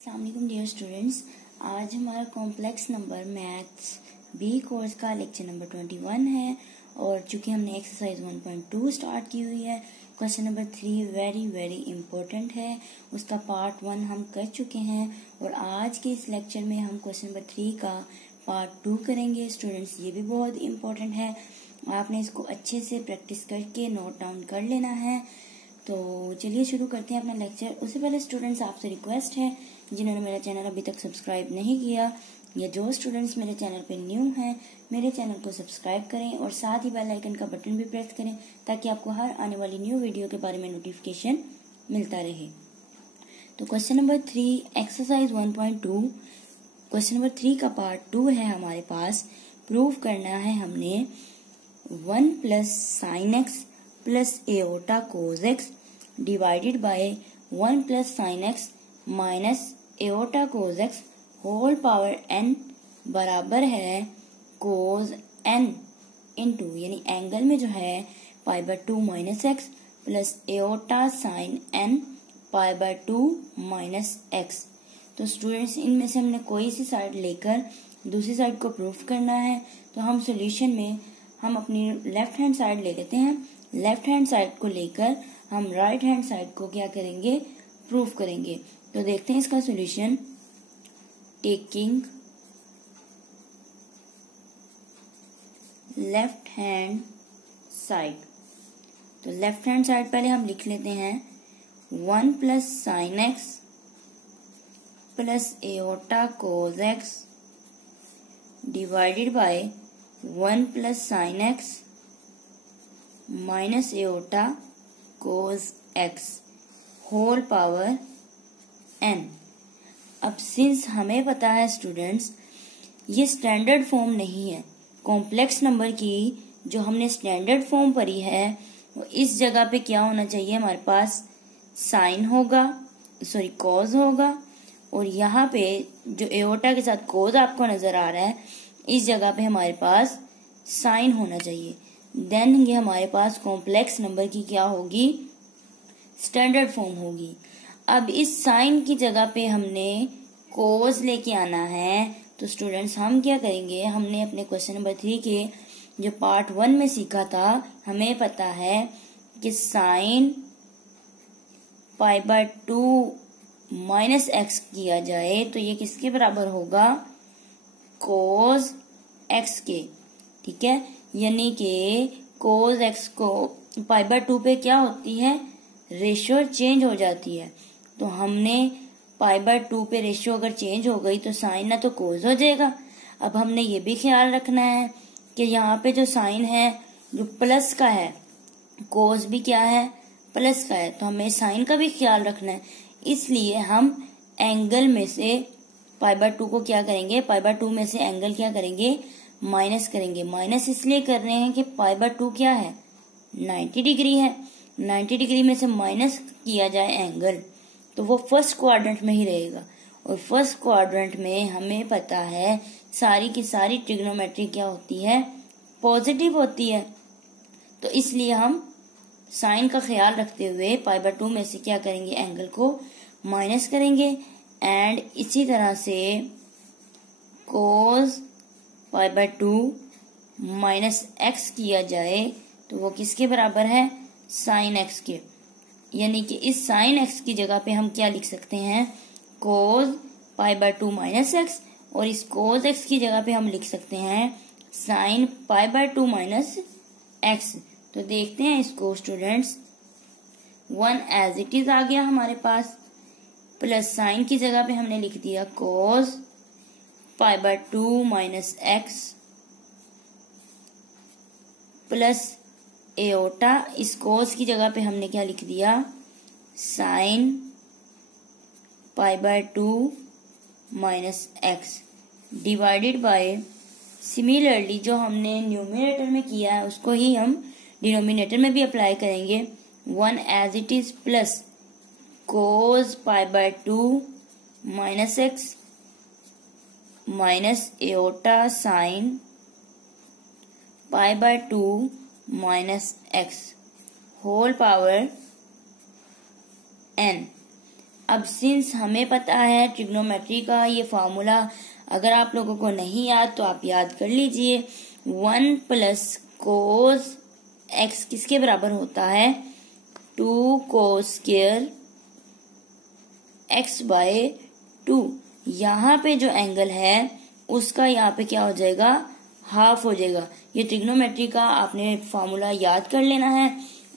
अस्सलाम dear students, आज हमारा complex number maths B course का लेक्चर नंबर 21 है। और चूंकि हमने एक्सरसाइज 1.2 स्टार्ट की हुई है, क्वेश्चन नंबर 3 वेरी इम्पोर्टेंट है। उसका पार्ट 1 हम कर चुके हैं और आज के इस लेक्चर में हम क्वेश्चन नंबर 3 का पार्ट 2 करेंगे। स्टूडेंट्स, ये भी बहुत इम्पोर्टेंट है, आपने इसको अच्छे से प्रैक्टिस करके नोट डाउन कर लेना है। तो चलिए शुरू करते हैं अपना लेक्चर। उससे पहले स्टूडेंट्स, आपसे रिक्वेस्ट है, जिन्होंने मेरा चैनल अभी तक सब्सक्राइब नहीं किया या जो स्टूडेंट्स मेरे चैनल पे न्यू हैं, मेरे चैनल को सब्सक्राइब करें और साथ ही बेल आइकन का बटन भी प्रेस करें ताकि आपको हर आने वाली न्यू वीडियो के बारे में नोटिफिकेशन मिलता रहे। तो question number 3 exercise 1.2 question number 3 का पार्ट 2 है हमारे पास। प्रूव करना है हमने 1 plus sine x plus iota cos x divided by 1 plus sine x minus iota cos x whole power n बराबर है कोज n इंटू, यानी एंगल में जो है π/2 minus x plus iota sine n π/2 minus x. तो students, इनमें से हमने कोई सी साइड लेकर दूसरी साइड को प्रूफ करना है। तो हम सॉल्यूशन में हम अपनी लेफ्ट हैंड साइड ले लेते हैं। लेफ्ट हैंड साइड को लेकर हम राइट हैंड साइड को क्या करेंगे, प्रूफ करेंगे। तो देखते हैं इसका solution. Taking left hand side, तो लेफ्ट हैंड साइड पहले हम लिख लेते हैं 1 plus sine x plus iota cos x divided by 1 plus sine x minus iota cos x whole power n। अब सिंस हमें पता है स्टूडेंट्स, ये स्टैंडर्ड फॉर्म नहीं है। कॉम्प्लेक्स नंबर की जो हमने स्टैंडर्ड फॉर्म पढ़ी है, वो इस जगह पे क्या होना चाहिए, हमारे पास साइन होगा, सॉरी कॉज होगा, और यहाँ पे जो एओटा के साथ कोज आपको नजर आ रहा है, इस जगह पे हमारे पास साइन होना चाहिए। देन ये हमारे पास कॉम्प्लेक्स नंबर की क्या होगी, स्टैंडर्ड फॉर्म होगी। अब इस साइन की जगह पे हमने कोज लेके आना है। तो स्टूडेंट्स, हम क्या करेंगे, हमने अपने क्वेश्चन नंबर 3 के जो पार्ट 1 में सीखा था, हमें पता है कि साइन π/2 माइनस एक्स किया जाए तो ये किसके बराबर होगा, कोज एक्स के। ठीक है, यानी कि कोज एक्स को π/2 पे क्या होती है, रेशियो चेंज हो जाती है। तो हमने π/2 पे रेशियो अगर चेंज हो गई तो साइन ना तो कोज हो जाएगा। अब हमने ये भी ख्याल रखना है कि यहाँ पे जो साइन है जो प्लस का है, कोज भी क्या है, प्लस का है, तो हमें साइन का भी ख्याल रखना है। इसलिए हम एंगल में से π/2 को क्या करेंगे, π/2 में से एंगल क्या करेंगे, माइनस करेंगे। माइनस इसलिए कर रहे हैं कि π/2 क्या है, 90 डिग्री है। 90 डिग्री में से माइनस किया जाए एंगल, तो वो फर्स्ट क्वाड्रेंट में ही रहेगा। और फर्स्ट क्वाड्रेंट में हमें पता है सारी की सारी ट्रिग्नोमेट्री क्या होती है, पॉजिटिव होती है। तो इसलिए हम साइन का ख्याल रखते हुए π/2 में से क्या करेंगे, एंगल को माइनस करेंगे। एंड इसी तरह से कोस π/2 माइनस एक्स किया जाए तो वो किसके बराबर है, साइन एक्स के। यानी कि इस साइन एक्स की जगह पे हम क्या लिख सकते हैं, कोज π/2 माइनस एक्स, और इस कोज एक्स की जगह पे हम लिख सकते हैं साइन π/2 माइनस एक्स। तो देखते हैं इसको स्टूडेंट्स, 1 एज इट इज आ गया हमारे पास, प्लस साइन की जगह पे हमने लिख दिया cos π/2 minus x plus iota, इस कोस की जगह पे हमने क्या लिख दिया, sine π/2 minus x divided by, similarly जो हमने न्यूमरेटर में किया है उसको ही हम डिनोमिनेटर में भी अप्लाई करेंगे। 1 as it is plus cos π/2 minus x minus iota sine π/2 minus x whole power n। अब सिंस हमें पता है ट्रिग्नोमेट्री का ये फार्मूला, अगर आप लोगों को नहीं याद तो आप याद कर लीजिए। 1 प्लस कोस एक्स किसके बराबर होता है? 2 कोस स्क्वायर एक्स बाय 2। यहाँ पे जो एंगल है उसका यहाँ पे क्या हो जाएगा? हाफ हो जाएगा। ये ट्रिग्नोमेट्री का आपने फार्मूला याद कर लेना है।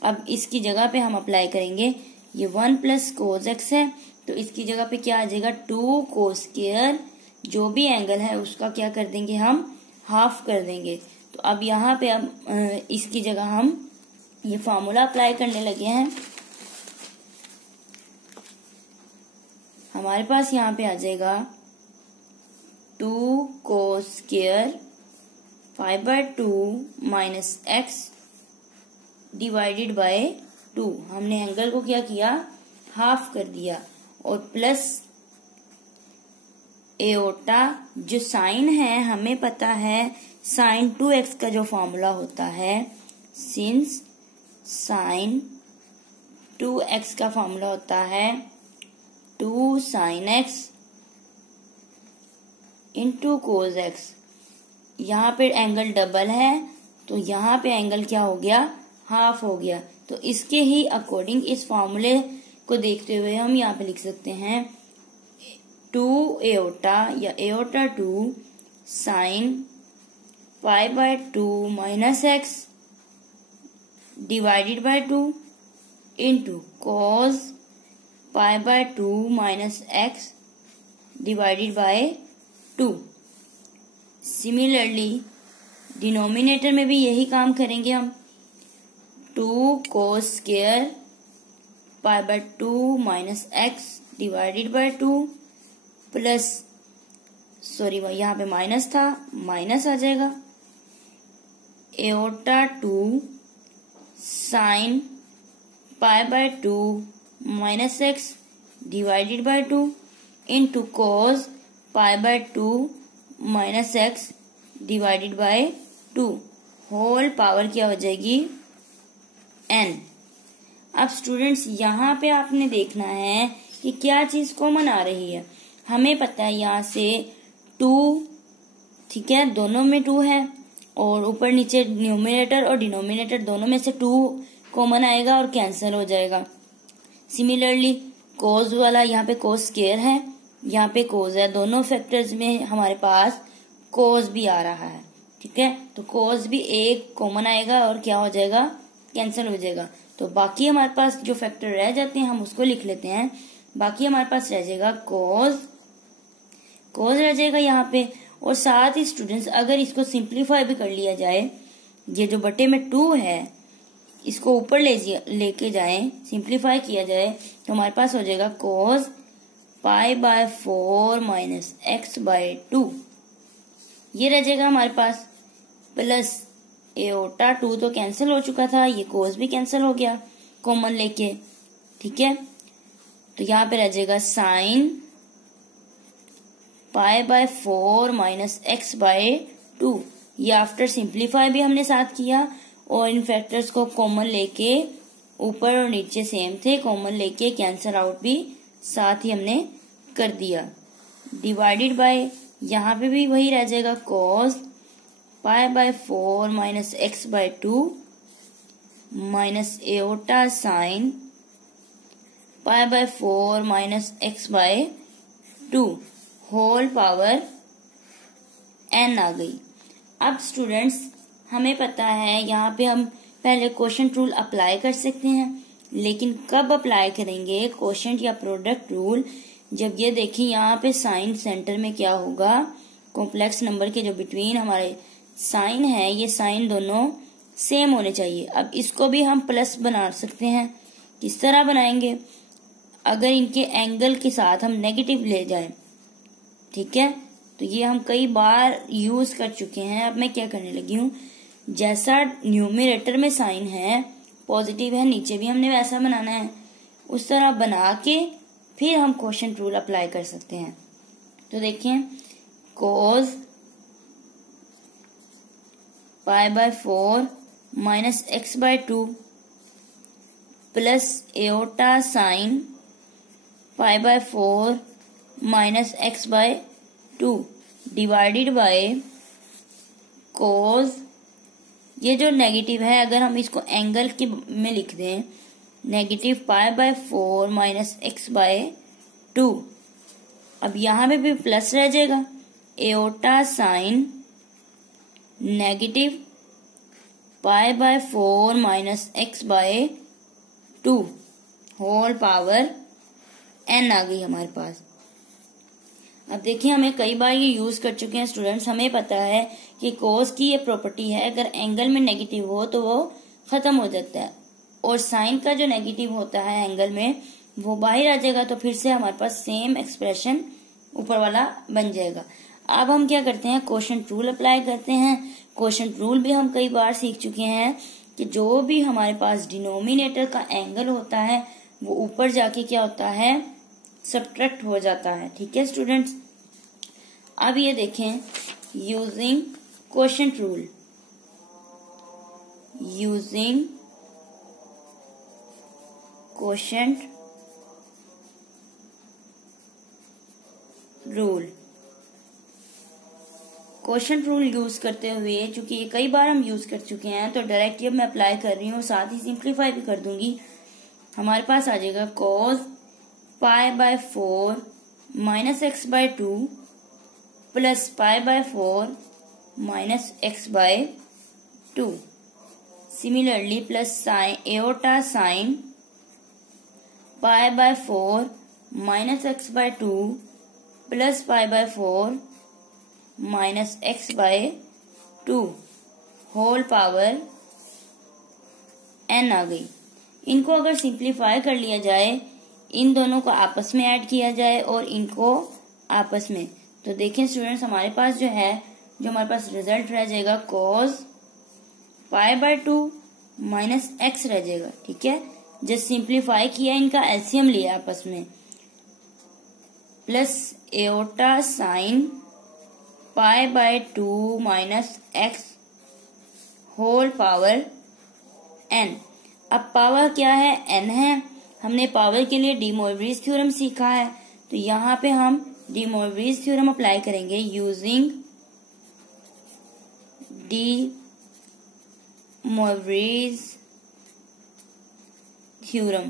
अब इसकी जगह पे हम अप्लाई करेंगे। ये 1 प्लस कोस एक्स है तो इसकी जगह पे क्या आ जाएगा? 2 कोस स्क्वायर, जो भी एंगल है उसका क्या कर देंगे हम? हाफ कर देंगे। तो अब यहाँ पे अब इसकी जगह हम ये फार्मूला अप्लाई करने लगे हैं। हमारे पास यहाँ पे आ जाएगा 2 cos square 5/2 minus x divided by 2। हमने एंगल को क्या किया? हाफ कर दिया। और प्लस एओटा, जो साइन है हमें पता है साइन 2x का जो फॉर्मूला होता है, सिंस साइन 2x का फॉर्मूला होता है 2 sine x into cos x। यहाँ पे एंगल डबल है तो यहाँ पे एंगल क्या हो गया? हाफ हो गया। तो इसके ही अकॉर्डिंग इस फॉर्मूले को देखते हुए हम यहाँ पे लिख सकते हैं 2 एओटा या iota 2 sine 5/2 minus x divided by 2 into cos 5/2 minus x divided by 2। Similarly denominator में भी यही काम करेंगे हम। 2 cos square 5/2 minus x divided by 2 plus, sorry यहाँ पे माइनस था, माइनस आ जाएगा iota 2 sine 5/2 minus x divided by 2 into cos 5/2 minus x divided by 2 whole power क्या हो जाएगी? n। अब स्टूडेंट्स यहाँ पे आपने देखना है कि क्या चीज कॉमन आ रही है। हमें पता है यहाँ से 2, ठीक है, दोनों में 2 है और ऊपर नीचे न्यूमरेटर और डिनोमिनेटर दोनों में से 2 कॉमन आएगा और कैंसिल हो जाएगा। सिमिलरली कोस वाला यहाँ पे कोस स्क्वायर है, यहाँ पे कोस है, दोनों फैक्टर्स में हमारे पास कोस भी आ रहा है, ठीक है। तो कोस भी एक कॉमन आएगा और क्या हो जाएगा? कैंसिल हो जाएगा। तो बाकी हमारे पास जो फैक्टर रह जाते हैं हम उसको लिख लेते हैं। बाकी हमारे पास रह जाएगा कोस रह जाएगा यहाँ पे। और साथ ही स्टूडेंट्स अगर इसको सिंप्लीफाई भी कर लिया जाए, ये जो बटे में 2 है इसको ऊपर लेके जाएं, सिंप्लीफाई किया जाए तो हमारे पास हो जाएगा कोस 5/4 माइनस एक्स बाय 2। ये रह जाएगा हमारे पास प्लस एओटा 2 तो कैंसिल हो चुका था, ये कोस भी कैंसिल हो गया कॉमन लेके, ठीक है। तो यहाँ पे रह जाएगा साइन 5/4 माइनस एक्स बाय 2। ये आफ्टर सिंप्लीफाई भी हमने साथ किया और इन फैक्टर्स को कॉमन लेके, ऊपर और नीचे सेम थे, कॉमन लेके कैंसिल आउट भी साथ ही हमने कर दिया। डिवाइडेड बाय यहाँ पे भी वही रह जाएगा cos 5/4 minus x by 2 minus iota sine 5/4 minus x by 2 whole power n आ गई। अब स्टूडेंट्स हमें पता है यहाँ पे हम पहले क्वोशंट रूल अप्लाई कर सकते हैं, लेकिन कब अप्लाई करेंगे क्वोशंट या प्रोडक्ट रूल? जब ये देखिए यहाँ पे साइन सेंटर में क्या होगा, कॉम्प्लेक्स नंबर के जो बिटवीन हमारे साइन है, ये साइन दोनों सेम होने चाहिए। अब इसको भी हम प्लस बना सकते हैं। किस तरह बनाएंगे? अगर इनके एंगल के साथ हम नेगेटिव ले जाएं, ठीक है, तो ये हम कई बार यूज कर चुके हैं। अब मैं क्या करने लगी हूँ, जैसा न्यूमरेटर में साइन है पॉजिटिव है, नीचे भी हमने वैसा बनाना है, उस तरह बना के फिर हम क्वोशंट रूल अप्लाई कर सकते हैं। तो देखिए cos 5/4 minus x by 2 plus iota sine pi by 4 minus x by 2 divided by cos, ये जो नेगेटिव है अगर हम इसको एंगल के में लिख दें, negative pi by 4 minus x by 2। अब यहां पे भी प्लस रह जाएगा, iota sine negative pi by 4 minus x by 2 whole power n आ गई हमारे पास। अब देखिए हमें कई बार ये यूज कर चुके हैं स्टूडेंट्स, हमें पता है कि कोस की ये प्रॉपर्टी है, अगर एंगल में नेगेटिव हो तो वो खत्म हो जाता है, और साइन का जो नेगेटिव होता है एंगल में वो बाहर आ जाएगा, तो फिर से हमारे पास सेम एक्सप्रेशन ऊपर वाला बन जाएगा। अब हम क्या करते हैं, कोशेंट रूल अप्लाई करते हैं। कोशेंट रूल भी हम कई बार सीख चुके हैं कि जो भी हमारे पास डिनोमिनेटर का एंगल होता है वो ऊपर जाके क्या होता है, सब्ट्रैक्ट हो जाता है। ठीक है स्टूडेंट्स, अब ये देखें, using quotient rule, using quotient rule, quotient rule use करते हुए, चूंकि ये कई बार हम यूज कर चुके हैं तो डायरेक्ट मैं अप्लाई कर रही हूँ, साथ ही सिंप्लीफाई भी कर दूंगी। हमारे पास आ जाएगा cos pi by 4 minus x by 2 plus pi by 4 minus x by 2। Similarly plus sine iota sine pi by 4 minus x by 2 plus pi by 4 minus x by 2 whole power n आ गई। इनको अगर simplify कर लिया जाए, इन दोनों को आपस में ऐड किया जाए और इनको आपस में, तो देखें स्टूडेंट्स हमारे पास जो है, जो हमारे पास रिजल्ट रह जाएगा cos pi by 2 minus x रह जाएगा। ठीक है, जस्ट सिंप्लीफाई किया, इनका एलसीएम लिया आपस में, plus iota sine pi by 2 minus x whole power n। अब पावर क्या है, n है। हमने पावर के लिए डी मोरविज थ्योरम सीखा है, तो यहाँ पे हम डी मोरविज थ्योरम अप्लाई करेंगे, यूजिंग डी मोरविज थ्योरम।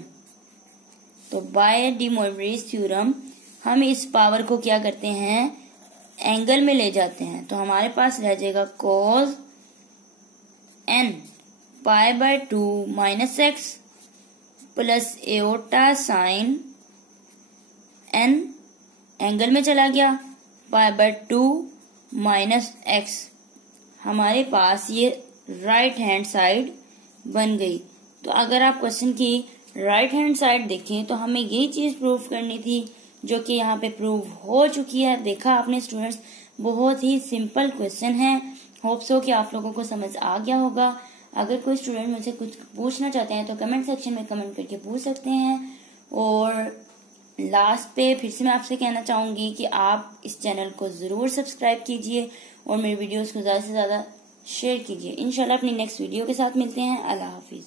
तो बाय डी मोरविज थ्योरम हम इस पावर को क्या करते हैं, एंगल में ले जाते हैं, तो हमारे पास रह जाएगा cos n pi by 2 minus x plus iota sine n angle में चला गया, पाई बाय 2 माइनस एक्स। हमारे पास ये राइट हैंड साइड बन गई। तो अगर आप क्वेश्चन की राइट हैंड साइड देखें तो हमें यही चीज प्रूव करनी थी, जो कि यहाँ पे प्रूव हो चुकी है। देखा आपने स्टूडेंट्स, बहुत ही सिंपल क्वेश्चन है। होप सो कि आप लोगों को समझ आ गया होगा। अगर कोई स्टूडेंट मुझसे कुछ पूछना चाहते हैं तो कमेंट सेक्शन में कमेंट करके पूछ सकते हैं। और लास्ट पे फिर से मैं आपसे कहना चाहूंगी कि आप इस चैनल को जरूर सब्सक्राइब कीजिए और मेरे वीडियोस को ज्यादा से ज्यादा शेयर कीजिए। इंशाल्लाह अपनी नेक्स्ट वीडियो के साथ मिलते हैं। अल्लाह हाफिज।